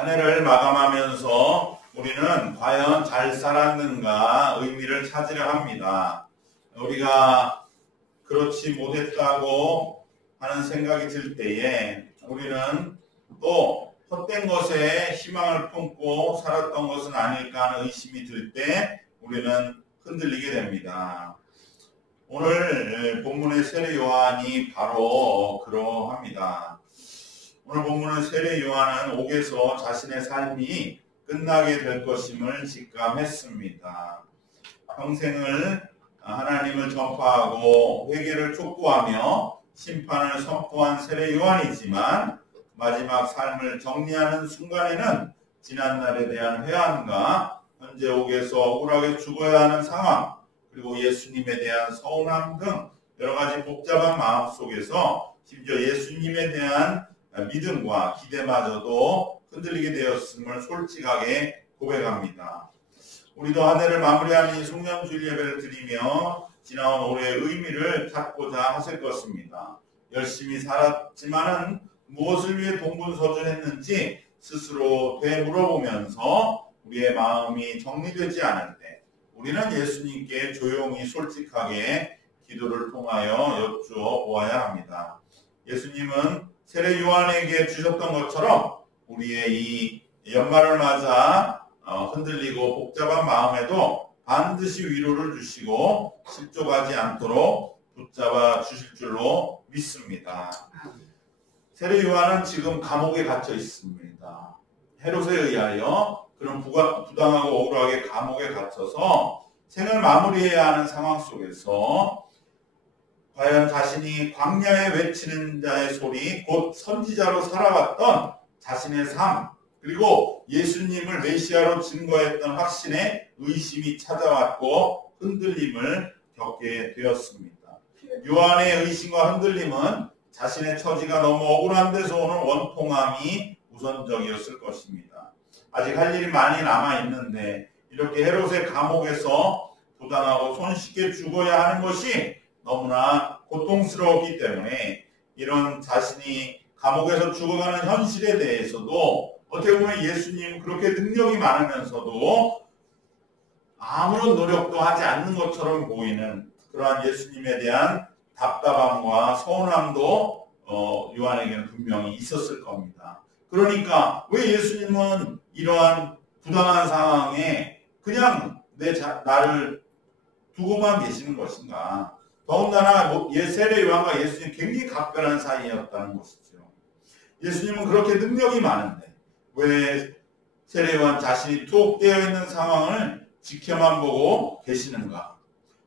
한 해를 마감하면서 우리는 과연 잘 살았는가 의미를 찾으려 합니다. 우리가 그렇지 못했다고 하는 생각이 들 때에 우리는 또 헛된 것에 희망을 품고 살았던 것은 아닐까 하는 의심이 들 때 우리는 흔들리게 됩니다. 오늘 본문의 세례 요한이 바로 그러합니다. 오늘 본문의 세례 요한은 옥에서 자신의 삶이 끝나게 될 것임을 직감했습니다. 평생을 하나님을 전파하고 회개를 촉구하며 심판을 선포한 세례 요한이지만 마지막 삶을 정리하는 순간에는 지난날에 대한 회한과 현재 옥에서 억울하게 죽어야 하는 상황, 그리고 예수님에 대한 서운함 등 여러 가지 복잡한 마음 속에서 심지어 예수님에 대한 믿음과 기대마저도 흔들리게 되었음을 솔직하게 고백합니다. 우리도 한 해를 마무리하는 이 송년주일 예배를 드리며 지나온 올해의 의미를 찾고자 하실 것입니다. 열심히 살았지만은 무엇을 위해 동분서주했는지 스스로 되물어보면서 우리의 마음이 정리되지 않을 때 우리는 예수님께 조용히 솔직하게 기도를 통하여 여쭈어 보아야 합니다. 예수님은 세례 요한에게 주셨던 것처럼 우리의 이 연말을 맞아 흔들리고 복잡한 마음에도 반드시 위로를 주시고 실족하지 않도록 붙잡아 주실 줄로 믿습니다. 세례 요한은 지금 감옥에 갇혀 있습니다. 헤롯에 의하여 그런 부당하고 억울하게 감옥에 갇혀서 생을 마무리해야 하는 상황 속에서 과연 자신이 광야에 외치는 자의 소리, 곧 선지자로 살아왔던 자신의 삶, 그리고 예수님을 메시아로 증거했던 확신에 의심이 찾아왔고 흔들림을 겪게 되었습니다. 요한의 의심과 흔들림은 자신의 처지가 너무 억울한 데서 오는 원통함이 우선적이었을 것입니다. 아직 할 일이 많이 남아있는데 이렇게 헤롯의 감옥에서 부당하고 손쉽게 죽어야 하는 것이 너무나 고통스러웠기 때문에 이런 자신이 감옥에서 죽어가는 현실에 대해서도 어떻게 보면 예수님 그렇게 능력이 많으면서도 아무런 노력도 하지 않는 것처럼 보이는 그러한 예수님에 대한 답답함과 서운함도 요한에게는 분명히 있었을 겁니다. 그러니까 왜 예수님은 이러한 부당한 상황에 그냥 나를 두고만 계시는 것인가? 더군다나 세례 요한과 예수님 굉장히 각별한 사이였다는 것이죠. 예수님은 그렇게 능력이 많은데 왜 세례 요한 자신이 투옥되어 있는 상황을 지켜만 보고 계시는가?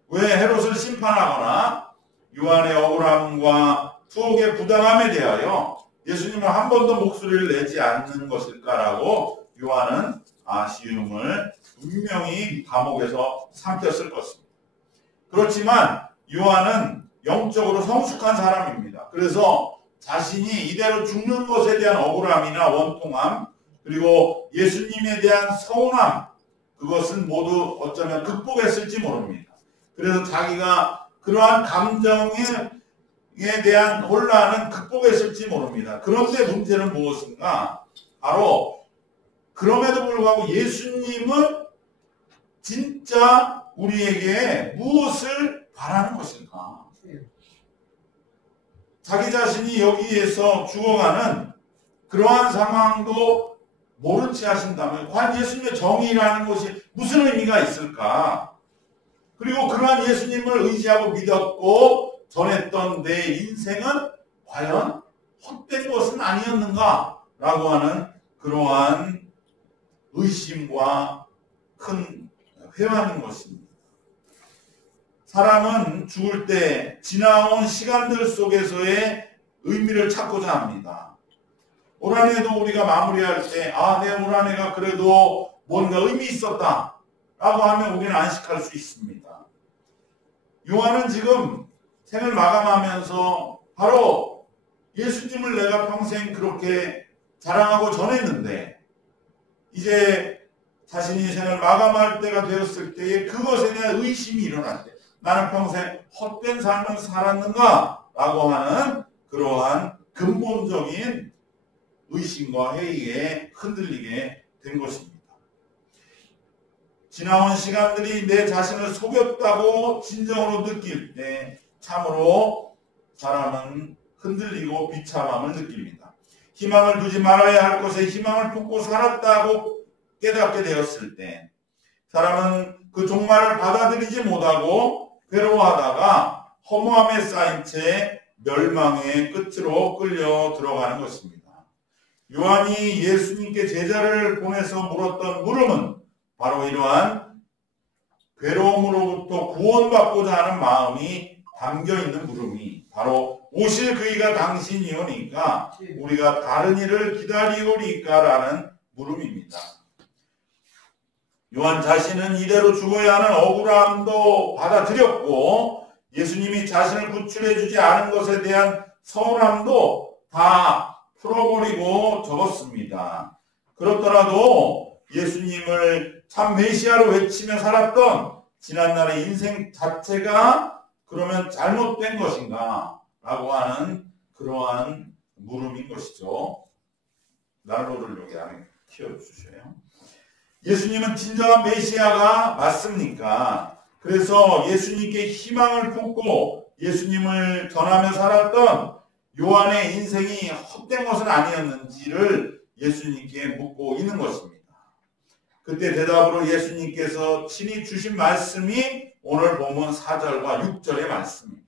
왜 헤롯을 심판하거나 요한의 억울함과 투옥의 부당함에 대하여 예수님은 한 번도 목소리를 내지 않는 것일까라고 요한은 아쉬움을 분명히 감옥에서 삼켰을 것입니다. 그렇지만 요한은 영적으로 성숙한 사람입니다. 그래서 자신이 이대로 죽는 것에 대한 억울함이나 원통함, 그리고 예수님에 대한 서운함, 그것은 모두 어쩌면 극복했을지 모릅니다. 그래서 자기가 그러한 감정에 대한 혼란은 극복했을지 모릅니다. 그런데 문제는 무엇인가? 바로 그럼에도 불구하고 예수님은 진짜 우리에게 무엇을 바라는 것일까? 자기 자신이 여기에서 죽어가는 그러한 상황도 모른 채 하신다면 과연 예수님의 정의라는 것이 무슨 의미가 있을까? 그리고 그러한 예수님을 의지하고 믿었고 전했던 내 인생은 과연 헛된 것은 아니었는가? 라고 하는 그러한 의심과 큰 회화인 것입니다. 사람은 죽을 때 지나온 시간들 속에서의 의미를 찾고자 합니다. 올 한 해도 우리가 마무리할 때 내 올 한 해가 그래도 뭔가 의미 있었다 라고 하면 우리는 안식할 수 있습니다. 요한은 지금 생을 마감하면서 바로 예수님을 내가 평생 그렇게 자랑하고 전했는데 이제 자신이 생을 마감할 때가 되었을 때에 그것에 대한 의심이 일어날 때 나는 평생 헛된 삶을 살았는가? 라고 하는 그러한 근본적인 의심과 회의에 흔들리게 된 것입니다. 지나온 시간들이 내 자신을 속였다고 진정으로 느낄 때 참으로 사람은 흔들리고 비참함을 느낍니다. 희망을 두지 말아야 할 것에 희망을 품고 살았다고 깨닫게 되었을 때 사람은 그 종말을 받아들이지 못하고 괴로워하다가 허무함에 쌓인 채 멸망의 끝으로 끌려 들어가는 것입니다. 요한이 예수님께 제자를 보내서 물었던 물음은 바로 이러한 괴로움으로부터 구원받고자 하는 마음이 담겨있는 물음이 바로 오실 그이가 당신이오니까 우리가 다른 일을 기다리오리까라는 물음입니다. 요한 자신은 이대로 죽어야 하는 억울함도 받아들였고 예수님이 자신을 구출해 주지 않은 것에 대한 서운함도 다 풀어버리고 적었습니다. 그렇더라도 예수님을 참 메시아로 외치며 살았던 지난날의 인생 자체가 그러면 잘못된 것인가 라고 하는 그러한 물음인 것이죠. 난로를 여기 안에 키워주셔요. 예수님은 진정한 메시아가 맞습니까? 그래서 예수님께 희망을 품고 예수님을 전하며 살았던 요한의 인생이 헛된 것은 아니었는지를 예수님께 묻고 있는 것입니다. 그때 대답으로 예수님께서 친히 주신 말씀이 오늘 본문 4절과 6절의 말씀입니다.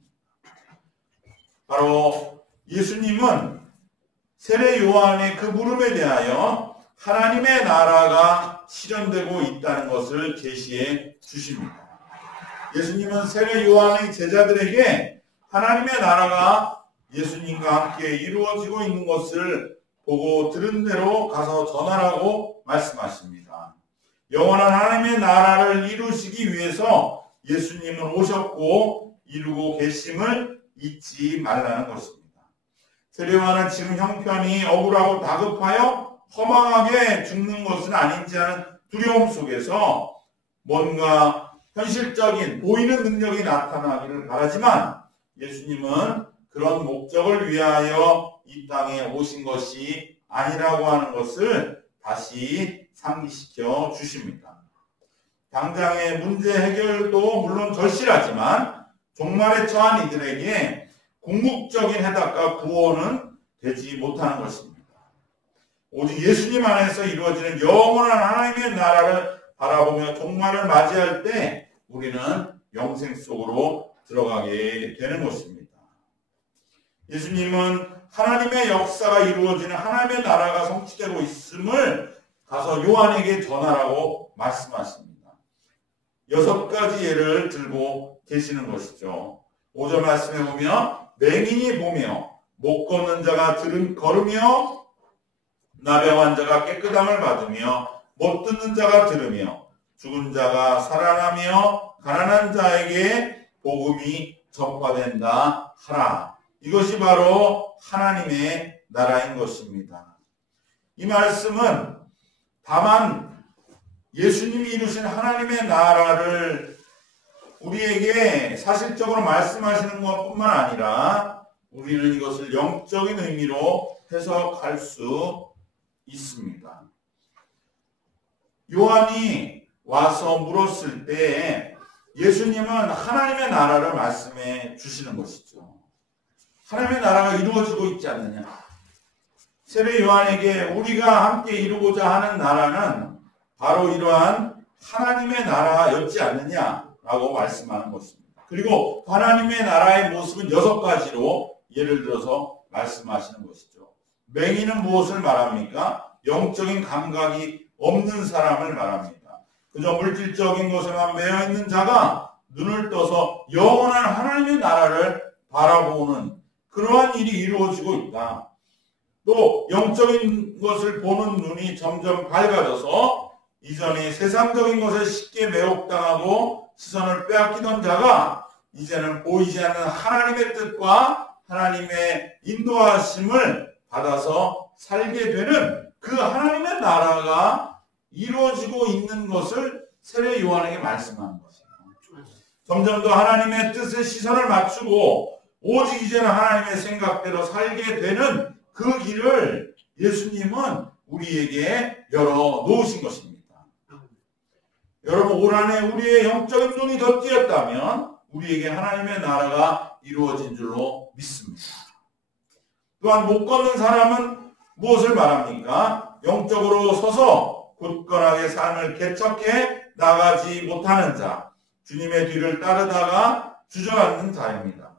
바로 예수님은 세례 요한의 그 물음에 대하여 하나님의 나라가 실현되고 있다는 것을 계시해 주십니다. 예수님은 세례 요한의 제자들에게 하나님의 나라가 예수님과 함께 이루어지고 있는 것을 보고 들은 대로 가서 전하라고 말씀하십니다. 영원한 하나님의 나라를 이루시기 위해서 예수님은 오셨고 이루고 계심을 잊지 말라는 것입니다. 세례 요한은 지금 형편이 억울하고 다급하여 허망하게 죽는 것은 아닌지 하는 두려움 속에서 뭔가 현실적인 보이는 능력이 나타나기를 바라지만 예수님은 그런 목적을 위하여 이 땅에 오신 것이 아니라고 하는 것을 다시 상기시켜 주십니다. 당장의 문제 해결도 물론 절실하지만 종말에 처한 이들에게 궁극적인 해답과 구원은 되지 못하는 것입니다. 오직 예수님 안에서 이루어지는 영원한 하나님의 나라를 바라보며 종말을 맞이할 때 우리는 영생 속으로 들어가게 되는 것입니다. 예수님은 하나님의 역사가 이루어지는 하나님의 나라가 성취되고 있음을 가서 요한에게 전하라고 말씀하십니다. 6가지 예를 들고 계시는 것이죠. 5절 말씀에 보면 맹인이 보며 못 걷는 자가 걸으며 나병 환자가 깨끗함을 받으며 못 듣는 자가 들으며 죽은 자가 살아나며 가난한 자에게 복음이 전파된다 하라. 이것이 바로 하나님의 나라인 것입니다. 이 말씀은 다만 예수님이 이루신 하나님의 나라를 우리에게 사실적으로 말씀하시는 것뿐만 아니라 우리는 이것을 영적인 의미로 해석할 수 있습니다. 요한이 와서 물었을 때 예수님은 하나님의 나라를 말씀해 주시는 것이죠. 하나님의 나라가 이루어지고 있지 않느냐. 세례 요한에게 우리가 함께 이루고자 하는 나라는 바로 이러한 하나님의 나라였지 않느냐라고 말씀하는 것입니다. 그리고 하나님의 나라의 모습은 6가지로 예를 들어서 말씀하시는 것이죠. 맹인은 무엇을 말합니까? 영적인 감각이 없는 사람을 말합니다. 그저 물질적인 것에만 매여있는 자가 눈을 떠서 영원한 하나님의 나라를 바라보는 그러한 일이 이루어지고 있다. 또 영적인 것을 보는 눈이 점점 밝아져서 이전에 세상적인 것에 쉽게 매혹당하고 시선을 빼앗기던 자가 이제는 보이지 않는 하나님의 뜻과 하나님의 인도하심을 받아서 살게 되는 그 하나님의 나라가 이루어지고 있는 것을 세례 요한에게 말씀하는 것이에요. 점점 더 하나님의 뜻에 시선을 맞추고 오직 이제는 하나님의 생각대로 살게 되는 그 길을 예수님은 우리에게 열어놓으신 것입니다. 여러분, 올 한 해 우리의 영적인 눈이 더 띄었다면 우리에게 하나님의 나라가 이루어진 줄로 믿습니다. 또한 못 걷는 사람은 무엇을 말합니까? 영적으로 서서 굳건하게 삶을 개척해 나가지 못하는 자, 주님의 뒤를 따르다가 주저앉는 자입니다.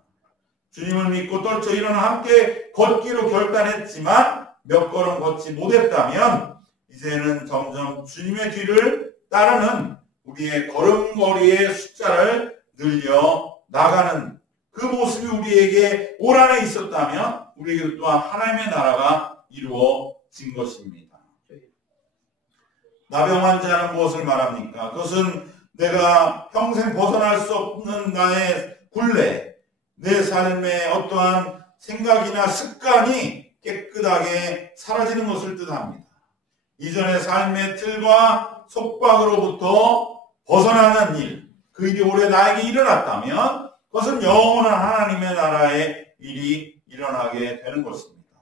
주님을 믿고 떨쳐 일어나 함께 걷기로 결단했지만 몇 걸음 걷지 못했다면 이제는 점점 주님의 뒤를 따르는 우리의 걸음걸이의 숫자를 늘려 나가는 그 모습이 우리에게 올 한 해 있었다면 우리에게 또한 하나님의 나라가 이루어진 것입니다. 나병 환자는 무엇을 말합니까? 그것은 내가 평생 벗어날 수 없는 나의 굴레, 내 삶의 어떠한 생각이나 습관이 깨끗하게 사라지는 것을 뜻합니다. 이전의 삶의 틀과 속박으로부터 벗어나는 일, 그 일이 올해 나에게 일어났다면 그것은 영원한 하나님의 나라의 일이 일어나게 되는 것입니다.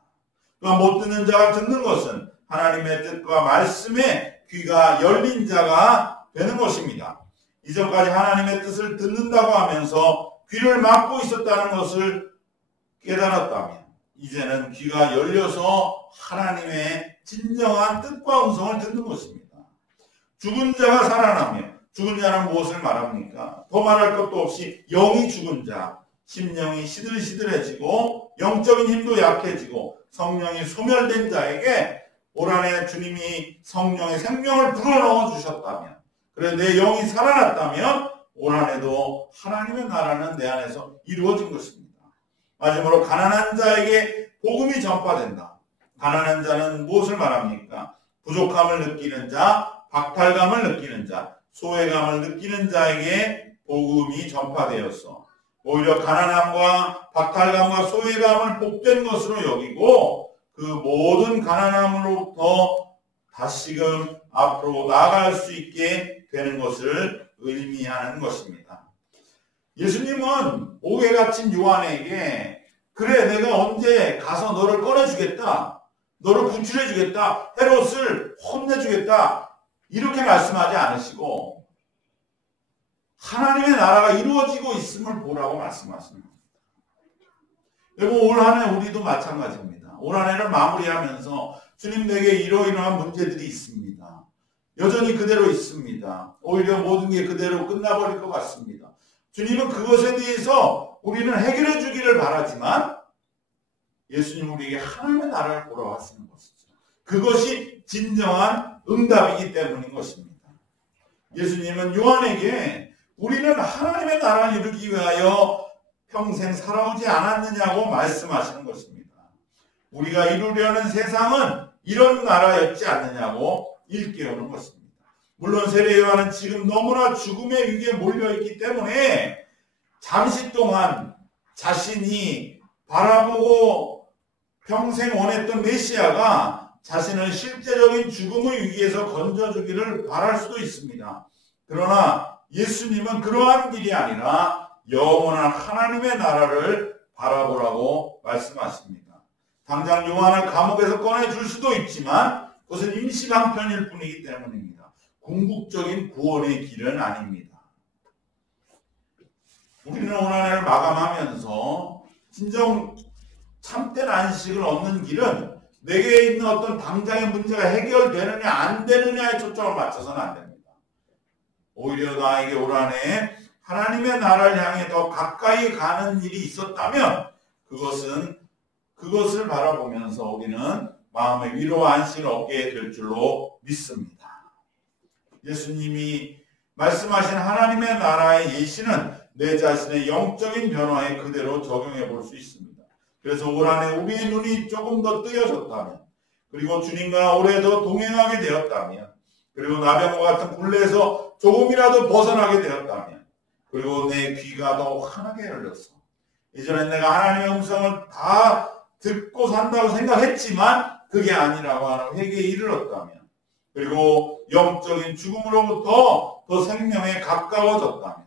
또한 못 듣는 자가 듣는 것은 하나님의 뜻과 말씀에 귀가 열린 자가 되는 것입니다. 이전까지 하나님의 뜻을 듣는다고 하면서 귀를 막고 있었다는 것을 깨달았다면 이제는 귀가 열려서 하나님의 진정한 뜻과 음성을 듣는 것입니다. 죽은 자가 살아나며, 죽은 자는 무엇을 말합니까? 더 말할 것도 없이 영이 죽은 자, 심령이 시들시들해지고 영적인 힘도 약해지고 성령이 소멸된 자에게 올 한 해 주님이 성령의 생명을 불어넣어 주셨다면, 그래 내 영이 살아났다면 올 한 해도 하나님의 나라는 내 안에서 이루어진 것입니다. 마지막으로 가난한 자에게 복음이 전파된다. 가난한 자는 무엇을 말합니까? 부족함을 느끼는 자, 박탈감을 느끼는 자, 소외감을 느끼는 자에게 복음이 전파되었어. 오히려 가난함과 박탈감과 소외감을 복된 것으로 여기고 그 모든 가난함으로부터 다시금 앞으로 나아갈 수 있게 되는 것을 의미하는 것입니다. 예수님은 옥에 갇힌 요한에게 그래 내가 언제 가서 너를 꺼내주겠다, 너를 구출해주겠다, 헤롯을 혼내주겠다 이렇게 말씀하지 않으시고 하나님의 나라가 이루어지고 있음을 보라고 말씀하십니다. 여러분, 올 한 해 우리도 마찬가지입니다. 올 한 해를 마무리하면서 주님 내게 이러이러한 문제들이 있습니다. 여전히 그대로 있습니다. 오히려 모든 게 그대로 끝나버릴 것 같습니다. 주님은 그것에 대해서 우리는 해결해 주기를 바라지만 예수님 우리에게 하나님의 나라를 보러 하시는 것이죠. 그것이 진정한 응답이기 때문인 것입니다. 예수님은 요한에게 우리는 하나님의 나라를 이루기 위하여 평생 살아오지 않았느냐고 말씀하시는 것입니다. 우리가 이루려는 세상은 이런 나라였지 않느냐고 일깨우는 것입니다. 물론 세례 요한은 지금 너무나 죽음의 위기에 몰려있기 때문에 잠시 동안 자신이 바라보고 평생 원했던 메시아가 자신을 실제적인 죽음의 위기에서 건져주기를 바랄 수도 있습니다. 그러나 예수님은 그러한 길이 아니라 영원한 하나님의 나라를 바라보라고 말씀하십니다. 당장 요한을 감옥에서 꺼내줄 수도 있지만 그것은 임시방편일 뿐이기 때문입니다. 궁극적인 구원의 길은 아닙니다. 우리는 올 한 해를 마감하면서 진정 참된 안식을 얻는 길은 내게 있는 어떤 당장의 문제가 해결되느냐 안 되느냐에 초점을 맞춰서는 안 됩니다. 오히려 나에게 올 한 해 하나님의 나라를 향해 더 가까이 가는 일이 있었다면 그것을 바라보면서 우리는 마음의 위로와 안식을 얻게 될 줄로 믿습니다. 예수님이 말씀하신 하나님의 나라의 예시는 내 자신의 영적인 변화에 그대로 적용해 볼 수 있습니다. 그래서 올 한 해 우리의 눈이 조금 더 뜨여졌다면, 그리고 주님과 오래 더 동행하게 되었다면, 그리고 나병과 같은 굴레에서 조금이라도 벗어나게 되었다면, 그리고 내 귀가 더 환하게 열렸어. 이전에 내가 하나님의 음성을 다 듣고 산다고 생각했지만 그게 아니라고 하는 회개에 이르렀다면, 그리고 영적인 죽음으로부터 더 생명에 가까워졌다면,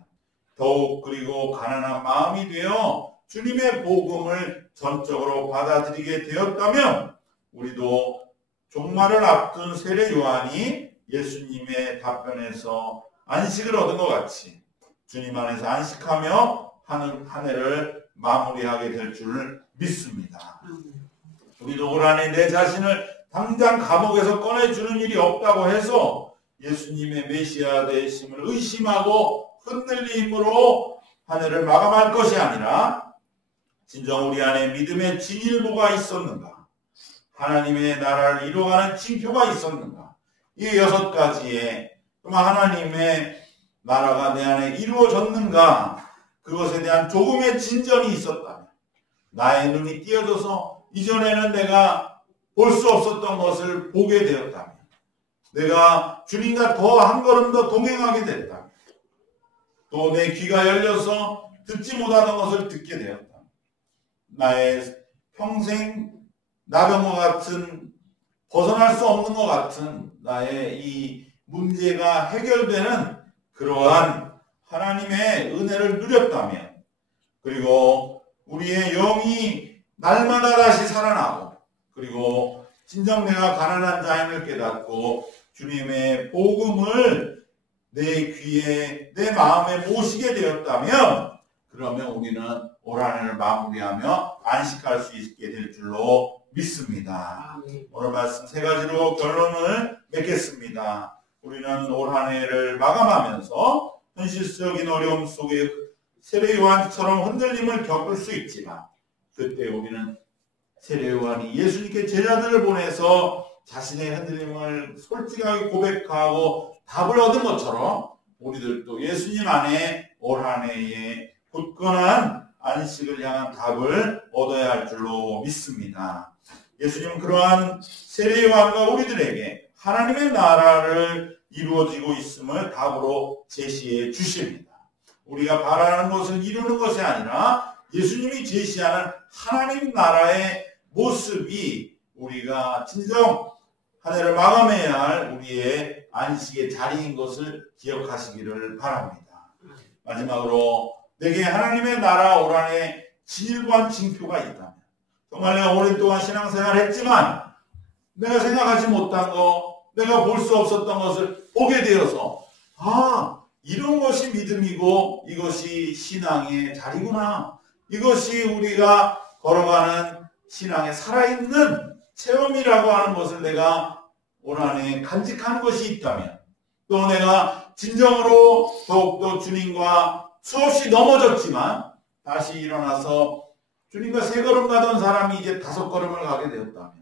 더욱 그리고 가난한 마음이 되어 주님의 복음을 전적으로 받아들이게 되었다면 우리도 종말을 앞둔 세례 요한이 예수님의 답변에서 안식을 얻은 것 같이 주님 안에서 안식하며 한 해를 마무리하게 될 줄 믿습니다. 우리도 올 한해 내 자신을 당장 감옥에서 꺼내주는 일이 없다고 해서 예수님의 메시아 되심을 의심하고 흔들림으로 한 해를 마감할 것이 아니라 진정 우리 안에 믿음의 진일보가 있었는가, 하나님의 나라를 이루어가는 징표가 있었는가, 이 6가지의 하나님의 나라가 내 안에 이루어졌는가, 그것에 대한 조금의 진전이 있었다면, 나의 눈이 띄어져서 이전에는 내가 볼 수 없었던 것을 보게 되었다면, 내가 주님과 더 한 걸음 더 동행하게 됐다면, 또 내 귀가 열려서 듣지 못하던 것을 듣게 되었다면, 나의 평생 나병과 같은 벗어날 수 없는 것 같은 나의 이 문제가 해결되는 그러한 하나님의 은혜를 누렸다면, 그리고 우리의 영이 날마다 다시 살아나고, 그리고 진정 내가 가난한 자임을 깨닫고 주님의 복음을 내 귀에 내 마음에 모시게 되었다면, 그러면 우리는 올 한 해를 마무리하며 안식할 수 있게 될 줄로 믿습니다. 오늘 말씀 3가지로 결론을 맺겠습니다. 우리는 올 한 해를 마감하면서 현실적인 어려움 속에 세례 요한처럼 흔들림을 겪을 수 있지만, 그때 우리는 세례 요한이 예수님께 제자들을 보내서 자신의 흔들림을 솔직하게 고백하고 답을 얻은 것처럼 우리들도 예수님 안에 올 한 해에 굳건한 안식을 향한 답을 얻어야 할 줄로 믿습니다. 예수님은 그러한 세례 요한과 우리들에게 하나님의 나라를 이루어지고 있음을 답으로 제시해 주십니다. 우리가 바라는 것을 이루는 것이 아니라 예수님이 제시하는 하나님 나라의 모습이 우리가 진정 한 해를 마감해야 할 우리의 안식의 자리인 것을 기억하시기를 바랍니다. 마지막으로 내게 하나님의 나라 올 한 해 진일보한 징표가 있다면, 정말 내가 오랫동안 신앙생활을 했지만 내가 생각하지 못한 거, 내가 볼 수 없었던 것을 보게 되어서 이런 것이 믿음이고 이것이 신앙의 자리구나, 이것이 우리가 걸어가는 신앙의 살아있는 체험이라고 하는 것을 내가 올 한 해 간직하는 것이 있다면, 또 내가 진정으로 더욱더 주님과 수없이 넘어졌지만 다시 일어나서 주님과 3걸음 가던 사람이 이제 5걸음을 가게 되었다면,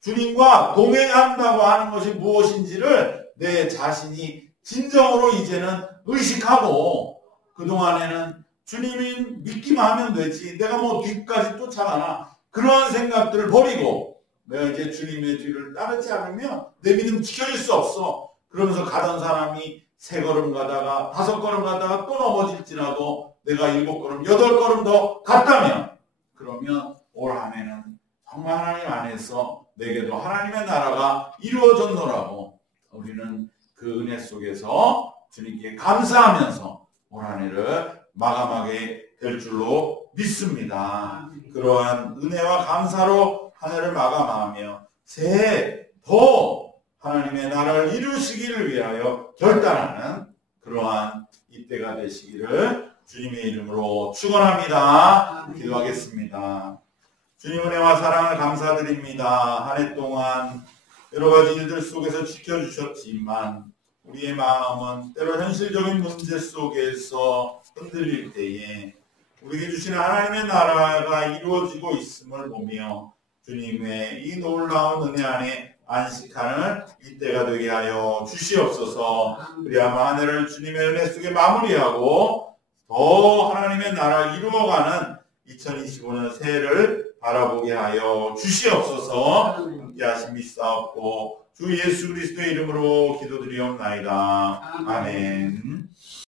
주님과 동행한다고 하는 것이 무엇인지를 내 자신이 진정으로 이제는 의식하고, 그동안에는 주님이 믿기만 하면 되지, 내가 뭐 뒤까지 쫓아가나, 그러한 생각들을 버리고 내가 이제 주님의 뒤를 따르지 않으면 내 믿음 지켜질 수 없어, 그러면서 가던 사람이 3걸음 가다가 5걸음 가다가 또 넘어질지라도 내가 7걸음 8걸음 더 갔다면, 그러면 올 한 해는 정말 하나님 안에서 내게도 하나님의 나라가 이루어졌노라고 우리는 그 은혜 속에서 주님께 감사하면서 올 한 해를 마감하게 될 줄로 믿습니다. 그러한 은혜와 감사로 한 해를 마감하며 새해 더 하나님의 나라를 이루시기를 위하여 결단하는 그러한 이때가 되시기를 주님의 이름으로 축원합니다. 기도하겠습니다. 주님 은혜와 사랑을 감사드립니다. 한 해 동안 여러 가지 일들 속에서 지켜주셨지만 우리의 마음은 때로 현실적인 문제 속에서 흔들릴 때에 우리에게 주시는 하나님의 나라가 이루어지고 있음을 보며 주님의 이 놀라운 은혜 안에 안식하는 이때가 되게 하여 주시옵소서. 그리하여 한 해를 주님의 은혜 속에 마무리하고 더 하나님의 나라를 이루어가는 2025년 새해를 바라보게 하여 주시옵소서. 함께 하심 믿사옵고 주 예수 그리스도의 이름으로 기도드리옵나이다. 아멘.